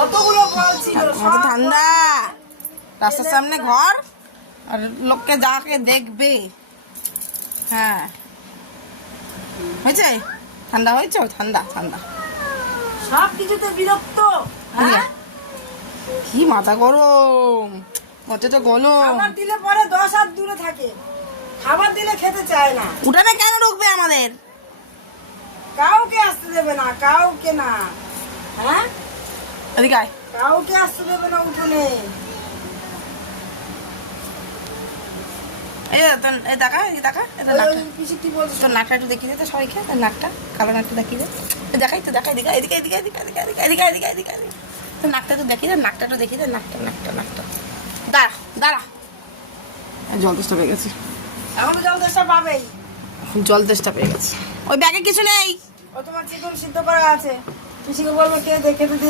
কতগুলো ফল ছিল, কত ঠান্ডা, রাস্তার সামনে ঘর আর লোককে যাকে দেখবে। হ্যাঁ হয়েছে, ঠান্ডা হয়েছে, ঠান্ডা ঠান্ডা সব কিছুতে বিরক্ত। হ্যাঁ, কি মাথা গরম, মতে তো গরম। খাবার দিলে পরে 10 হাত দূরে থাকে, খাবার দিলে খেতে চায় না। উঠানে কেন ঢুকবে আমাদের? কাউকে আসতে দেবে না, কাউকে না। হ্যাঁ, এদিকে আয়। কাউকে আসতে দেবে না উঠোনে। এই দেখা, এই দেখা, এটা নাকটা, পিসি কি বলছো? তোর নাকটা একটু দেখিয়ে দে তো সবাইকে, তোর নাকটা, কালো নাকটা দেখিয়ে দে। দেখাই তো, দেখাই, এদিকে এদিকে এদিকে এদিকে এদিকে এদিকে এদিকে এদিকে এদিকে তোর নাকটা একটু দেখিয়ে দে, নাকটা একটু দেখিয়ে দে, নাকটা নাকটা নাকটা। দাঁড়া দাঁড়া, জল তেষ্টা পেয়ে গেছে। এখন তো জল তেষ্টা পাবেই। জল তেষ্টা পেয়ে গেছে। ওই ব্যাগে কিছু নেই। ও তোমার চিকন সিদ্ধ করা আছে, পিসিকে বলবো খেতে দিয়ে